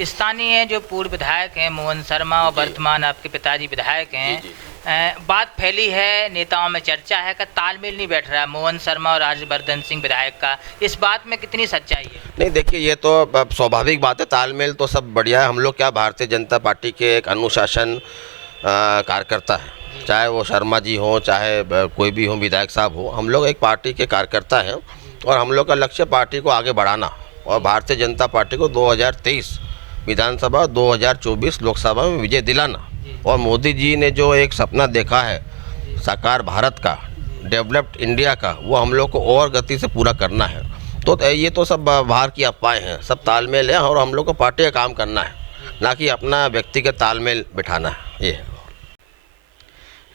स्थानीय जो पूर्व विधायक हैं मोहन शर्मा और वर्तमान आपके पिताजी विधायक हैं, बात फैली है, नेताओं में चर्चा है कि तालमेल नहीं बैठ रहा है मोहन शर्मा और राजवर्धन सिंह विधायक का। इस बात में कितनी सच्चाई है? नहीं, देखिए, ये तो स्वाभाविक बात है। तालमेल तो सब बढ़िया है। हम लोग क्या भारतीय जनता पार्टी के एक अनुशासन कार्यकर्ता है, चाहे वो शर्मा जी हों, चाहे कोई भी हो, विधायक साहब हो, हम लोग एक पार्टी के कार्यकर्ता हैं और हम लोग का लक्ष्य पार्टी को आगे बढ़ाना और भारतीय जनता पार्टी को 2023 विधानसभा 2024 लोकसभा में विजय दिलाना। और मोदी जी ने जो एक सपना देखा है साकार भारत का, डेवलप्ड इंडिया का, वो हम लोग को और गति से पूरा करना है। तो ये तो सब बाहर की अफवाहें हैं, सब तालमेल है और हम लोग को पार्टी का काम करना है, ना कि अपना व्यक्तिगत तालमेल बिठाना है। ये है।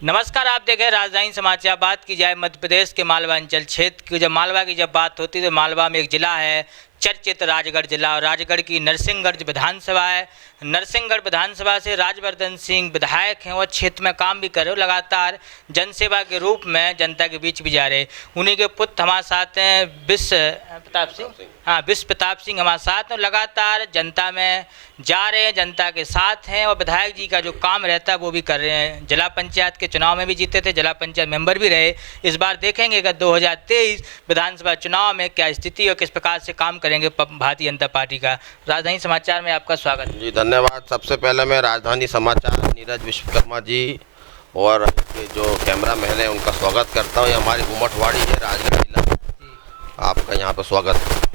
नमस्कार, आप देखें राजधानी समाचार। बात की जाए मध्य प्रदेश के मालवा अंचल क्षेत्र की, जब मालवा की बात होती है तो मालवा में एक जिला है चर्चित राजगढ़ जिला, और राजगढ़ की नरसिंहगढ़ विधानसभा है। नरसिंहगढ़ विधानसभा से राजवर्धन सिंह विधायक हैं और क्षेत्र में काम भी कर रहे हो, लगातार जनसेवा के रूप में जनता के बीच भी जा रहे। उन्हीं के पुत्र हमारे साथ हैं विश्व प्रताप सिंह हमारे साथ हैं, लगातार जनता में जा रहे हैं, जनता के साथ हैं और विधायक जी का जो काम रहता है वो भी कर रहे हैं। जिला पंचायत के चुनाव में भी जीते थे, जिला पंचायत मेंबर भी रहे। इस बार देखेंगे कि 2023 विधानसभा चुनाव में क्या स्थिति और किस प्रकार से काम करेंगे भारतीय जनता पार्टी का। राजधानी समाचार में आपका स्वागत है। जी धन्यवाद। सबसे पहले मैं राजधानी समाचार नीरज विश्वकर्मा जी और जो कैमरा मैन है उनका स्वागत करता हूँ। ये हमारी उमटवाड़ी है, राजगढ़ जिला, आपका यहाँ पे स्वागत है।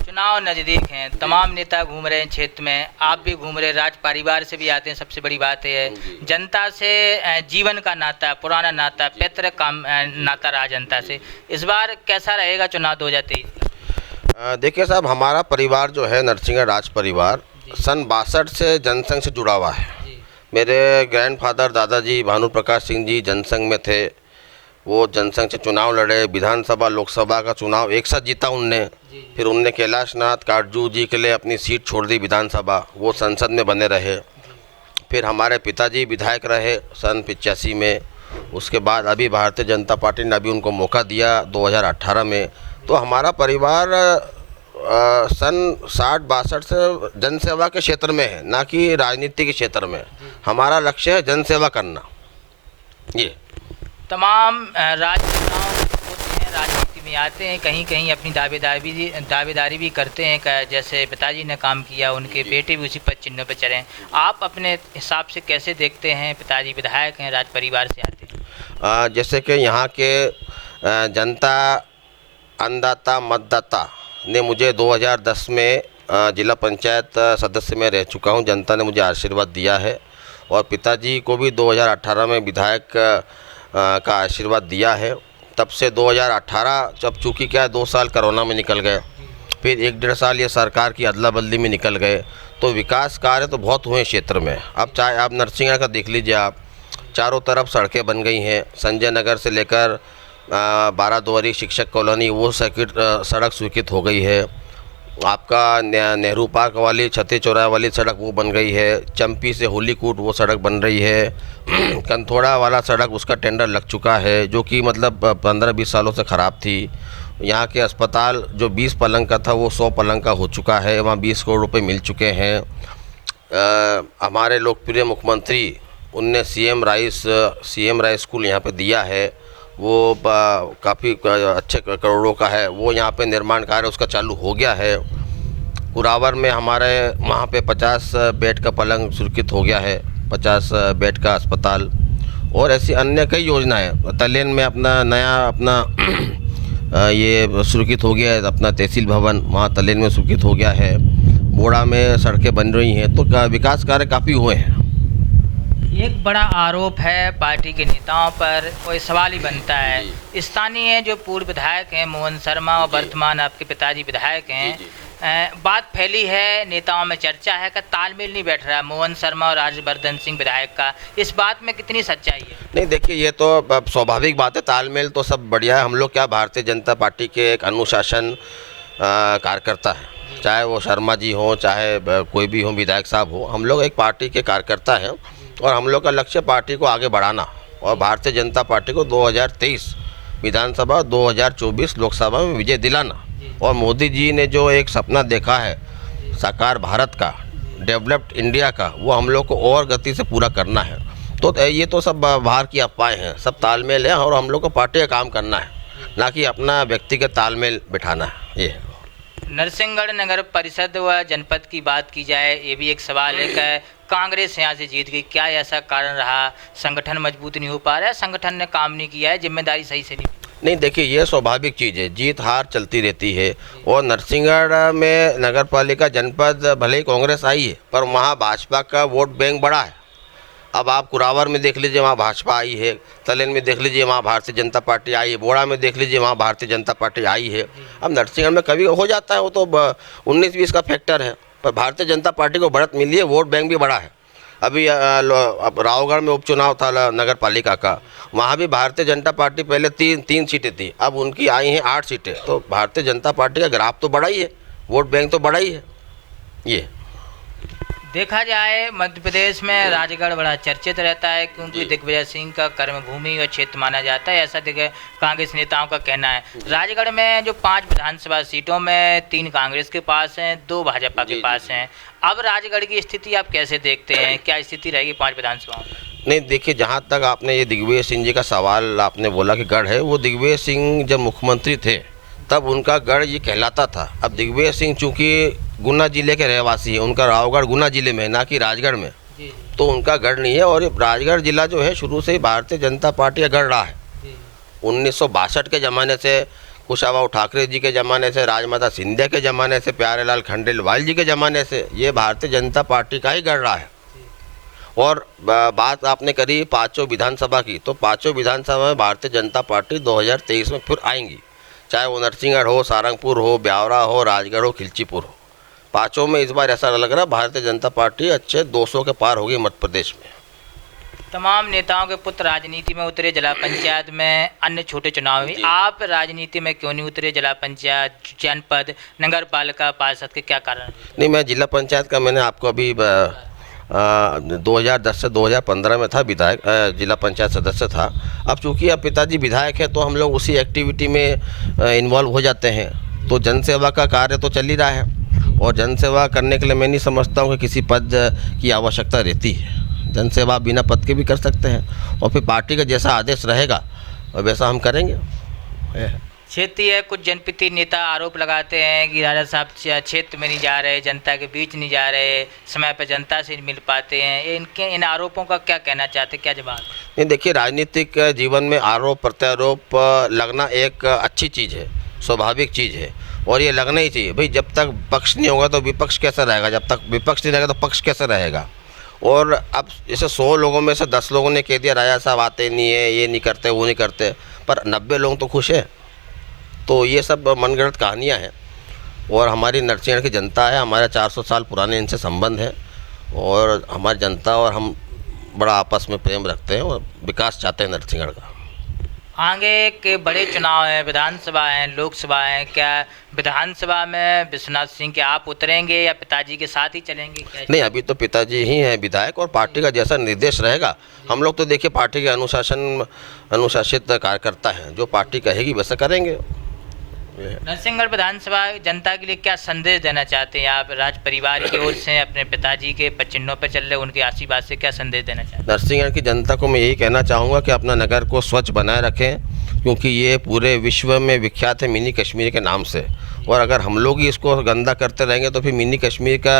चुनाव नज़दीक हैं, तमाम नेता घूम रहे हैं क्षेत्र में, आप भी घूम रहे, राज परिवार से भी आते हैं। सबसे बड़ी बात है जनता से जीवन का नाता, पुराना नाता, पैतृक काम नाता रहा जनता से। इस बार कैसा रहेगा चुनाव 2023? देखिए साहब, हमारा परिवार जो है नरसिंहगढ़ राज परिवार सन 62 से जनसंघ से जुड़ा हुआ है। मेरे ग्रैंडफादर दादाजी भानु प्रकाश सिंह जी जनसंघ में थे। वो जनसंघ से चुनाव लड़े, विधानसभा लोकसभा का चुनाव एक साथ जीता उनने। फिर उनने कैलाश नाथ काटजू जी के लिए अपनी सीट छोड़ दी विधानसभा, वो संसद में बने रहे। फिर हमारे पिताजी विधायक रहे सन 85 में। उसके बाद अभी भारतीय जनता पार्टी ने अभी उनको मौका दिया 2018 में। तो हमारा परिवार सन 60-62 से जनसेवा के क्षेत्र में है, ना कि राजनीति के क्षेत्र में। हमारा लक्ष्य है जनसेवा करना। ये तमाम राज्य चुनाव होते हैं, राजनीति में आते हैं, कहीं कहीं अपनी दावेदारी भी करते हैं। जैसे पिताजी ने काम किया, उनके बेटे भी उसी पद चिन्हों पर चले। आप अपने हिसाब से कैसे देखते हैं? पिताजी विधायक हैं, राज परिवार से आते हैं। जैसे कि यहाँ के जनता, अन्नदाता, मतदाता ने मुझे 2010 में जिला पंचायत सदस्य में रह चुका हूँ। जनता ने मुझे आशीर्वाद दिया है और पिताजी को भी 2018 में विधायक का आशीर्वाद दिया है। तब से 2018 जब चूँकि क्या 2 साल कोरोना में निकल गए, फिर 1-1.5 साल ये सरकार की अदला बदली में निकल गए, तो विकास कार्य तो बहुत हुए क्षेत्र में। अब चाहे आप नरसिंहगढ़ का देख लीजिए, आप चारों तरफ सड़कें बन गई हैं। संजय नगर से लेकर 12 दुआरी शिक्षक कॉलोनी वो सड़क स्वीकृत हो गई है। आपका नेहरू पार्क वाली छत्ती चौराहे वाली सड़क वो बन गई है। चंपी से होलीकूट वो सड़क बन रही है। कंथोड़ा वाला सड़क उसका टेंडर लग चुका है, जो कि मतलब 15-20 सालों से ख़राब थी। यहाँ के अस्पताल जो 20 पलंग का था वो 100 पलंग का हो चुका है, वहाँ 20 करोड़ रुपए मिल चुके हैं। हमारे लोकप्रिय मुख्यमंत्री उनने सीएम राइस स्कूल यहाँ पे दिया है, वो काफ़ी अच्छे करोड़ों का है। वो यहाँ पे निर्माण कार्य उसका चालू हो गया है। कुरावर में हमारे वहाँ पे 50 बेड का पलंग स्वीकृत हो गया है, 50 बेड का अस्पताल, और ऐसी अन्य कई योजनाएं। तलेन में अपना ये स्वीकृत हो गया है, अपना तहसील भवन वहाँ तलेन में स्वीकृत हो गया है। बोड़ा में सड़कें बन रही हैं, तो विकास कार्य काफ़ी हुए हैं। एक बड़ा आरोप है पार्टी के नेताओं पर, कोई सवाल ही बनता है। स्थानीय जो पूर्व विधायक हैं मोहन शर्मा और वर्तमान आपके पिताजी विधायक हैं, बात फैली है, नेताओं में चर्चा है कि तालमेल नहीं बैठ रहा है मोहन शर्मा और राजवर्धन सिंह विधायक का। इस बात में कितनी सच्चाई है? नहीं, देखिए, ये तो स्वाभाविक बात है। तालमेल तो सब बढ़िया है। हम लोग क्या भारतीय जनता पार्टी के एक अनुशासन कार्यकर्ता है, चाहे वो शर्मा जी हों, चाहे कोई भी हो, विधायक साहब हो, हम लोग एक पार्टी के कार्यकर्ता हैं और हम लोग का लक्ष्य पार्टी को आगे बढ़ाना और भारतीय जनता पार्टी को 2023 विधानसभा 2024 लोकसभा में विजय दिलाना। और मोदी जी ने जो एक सपना देखा है साकार भारत का, डेवलप्ड इंडिया का वो हम लोग को और गति से पूरा करना है। तो ये तो सब बाहर की अफवाहें हैं, सब तालमेल है और हम लोग को पार्टी का काम करना है, ना कि अपना व्यक्तिगत तालमेल बिठाना है। ये नरसिंहगढ़ नगर परिषद व जनपद की बात की जाए, ये भी एक सवाल है कि कांग्रेस यहाँ से जीत गई, क्या ऐसा कारण रहा? संगठन मजबूत नहीं हो पा रहा है, संगठन ने काम नहीं किया है, जिम्मेदारी सही से नहीं। देखिए ये स्वाभाविक चीज़ है, जीत हार चलती रहती है। और नरसिंहगढ़ में नगर पालिका जनपद भले ही कांग्रेस आई है, पर वहाँ भाजपा का वोट बैंक बड़ा है। अब आप कुरावर में देख लीजिए, वहाँ भाजपा आई है। तलेन में देख लीजिए, वहाँ भारतीय जनता पार्टी आई है। बोड़ा में देख लीजिए, वहाँ भारतीय जनता पार्टी आई है। अब नरसिंहगढ़ में कभी हो जाता है, वो तो 19-20 का फैक्टर है, पर भारतीय जनता पार्टी को बढ़त मिली है, वोट बैंक भी बड़ा है। अभी अब रावगढ़ में उपचुनाव था नगर पालिका का, वहाँ भी भारतीय जनता पार्टी पहले तीन सीटें थी, अब उनकी आई हैं 8 सीटें। तो भारतीय जनता पार्टी का ग्राफ तो बड़ा ही है, वोट बैंक तो बड़ा ही है। ये देखा जाए मध्य प्रदेश में राजगढ़ बड़ा चर्चित रहता है, क्योंकि दिग्विजय सिंह का कर्मभूमि और क्षेत्र माना जाता है, ऐसा कांग्रेस नेताओं का कहना है। राजगढ़ में जो 5 विधानसभा सीटों में 3 कांग्रेस के पास हैं, 2 भाजपा के पास हैं। अब राजगढ़ की स्थिति आप कैसे देखते हैं, क्या स्थिति रहेगी 5 विधानसभाओं में? नहीं देखिए, जहाँ तक आपने ये दिग्विजय सिंह जी का सवाल आपने बोला कि गढ़ है, वो दिग्विजय सिंह जब मुख्यमंत्री थे तब उनका गढ़ ये कहलाता था। अब दिग्विजय सिंह चूँकि गुना जिले के रहवासी हैं, उनका रावगढ़ गुना जिले में है, ना कि राजगढ़ में, तो उनका गढ़ नहीं है। और ये राजगढ़ जिला जो है शुरू से ही भारतीय जनता पार्टी का गढ़ रहा है। 1962 के ज़माने से, कुशाभाऊ ठाकरे जी के ज़माने से, राजमाता सिंधिया के ज़माने से, प्यारेलाल खंडेलवाल जी के ज़माने से ये भारतीय जनता पार्टी का ही गढ़ रहा है। और बात आपने करी 5 विधानसभा की, तो 5 विधानसभा में भारतीय जनता पार्टी 2023 में फिर आएंगी, चाहे वो नरसिंहगढ़ हो, सारंगपुर हो, ब्यावरा हो, राजगढ़ हो, खिलचीपुर हो। 5 में इस बार ऐसा लग रहा है भारतीय जनता पार्टी अच्छे 200 के पार होगी मध्य प्रदेश में। तमाम नेताओं के पुत्र राजनीति में उतरे, जिला पंचायत में, अन्य छोटे चुनाव में। आप राजनीति में क्यों नहीं उतरे? जिला पंचायत, जनपद, नगर पालिका पार्षद के क्या कारण? नहीं, मैं जिला पंचायत का मैंने आपको अभी 2010 से 2015 में था विधायक, जिला पंचायत सदस्य था। अब चूँकि अब पिताजी विधायक है तो हम लोग उसी एक्टिविटी में इन्वॉल्व हो जाते हैं। तो जनसेवा का कार्य तो चल ही रहा है, और जनसेवा करने के लिए मैं नहीं समझता हूँ कि किसी पद की आवश्यकता रहती है। जनसेवा बिना पद के भी कर सकते हैं, और फिर पार्टी का जैसा आदेश रहेगा वैसा हम करेंगे। क्षेत्रीय कुछ जनप्रतिनिधि नेता आरोप लगाते हैं कि राजा साहब क्षेत्र में नहीं जा रहे, जनता के बीच नहीं जा रहे, समय पर जनता से नहीं मिल पाते हैं। इन आरोपों का क्या कहना चाहते, क्या जवाब? नहीं देखिए, राजनीतिक जीवन में आरोप प्रत्यारोप लगना एक अच्छी चीज़ है, स्वाभाविक चीज़ है, और ये लगना ही चाहिए। भाई जब तक पक्ष नहीं होगा तो विपक्ष कैसा रहेगा, जब तक विपक्ष नहीं रहेगा तो पक्ष कैसा रहेगा। और अब जैसे 100 लोगों में से 10 लोगों ने कह दिया राजा साहब आते नहीं है, ये नहीं करते, वो नहीं करते, पर 90 लोग तो खुश हैं। तो ये सब मनगढ़ंत कहानियाँ हैं, और हमारी नरसिंहगढ़ की जनता है, हमारे 400 साल पुराने इनसे संबंध है, और हमारी जनता और हम बड़ा आपस में प्रेम रखते हैं और विकास चाहते हैं नरसिंहगढ़ का। आगे के बड़े चुनाव हैं, विधानसभा हैं, लोकसभा हैं, क्या विधानसभा में विश्वनाथ सिंह के आप उतरेंगे या पिताजी के साथ ही चलेंगे? नहीं, अभी तो पिताजी ही हैं विधायक, और पार्टी का जैसा निर्देश रहेगा, हम लोग तो देखिए पार्टी के अनुशासित कार्यकर्ता हैं, जो पार्टी कहेगी वैसा करेंगे। नरसिंहगढ़ विधानसभा जनता के लिए क्या संदेश देना चाहते हैं आप? राज परिवार की ओर से अपने पिताजी के पचिन्हों पर चल रहे उनके आशीर्वाद से क्या संदेश देना चाहते हैं? नरसिंहगढ़ की जनता को मैं यही कहना चाहूँगा कि अपना नगर को स्वच्छ बनाए रखें, क्योंकि ये पूरे विश्व में विख्यात है मिनी कश्मीर के नाम से। और अगर हम लोग ही इसको गंदा करते रहेंगे तो फिर मिनी कश्मीर का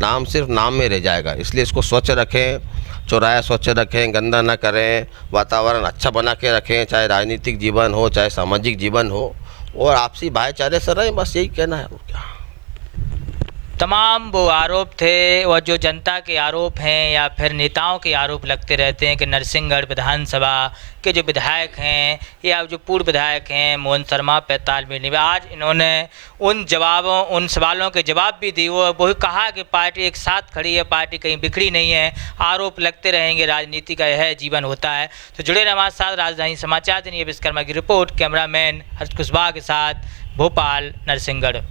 नाम सिर्फ नाम में रह जाएगा। इसलिए इसको स्वच्छ रखें, चौराहे स्वच्छ रखें, गंदा ना करें, वातावरण अच्छा बना के रखें, चाहे राजनीतिक जीवन हो चाहे सामाजिक जीवन हो, और आपसी भाईचारे से रहें, बस यही कहना है। और क्या तमाम वो आरोप थे, और जो जनता के आरोप हैं या फिर नेताओं के आरोप लगते रहते हैं कि नरसिंहगढ़ विधानसभा के जो विधायक हैं या जो पूर्व विधायक हैं मोहन शर्मा पे तालमेल नहीं। आज इन्होंने उन सवालों के जवाब भी दिए। वो कहा कि पार्टी एक साथ खड़ी है, पार्टी कहीं बिखरी नहीं है। आरोप लगते रहेंगे, राजनीति का यह जीवन होता है। तो जुड़े रहे हमारे साथ, राजधानी समाचार से विश्वकर्मा की रिपोर्ट। कैमरामैन हर्ष कुशवाहा के साथ भोपाल, नरसिंहगढ़।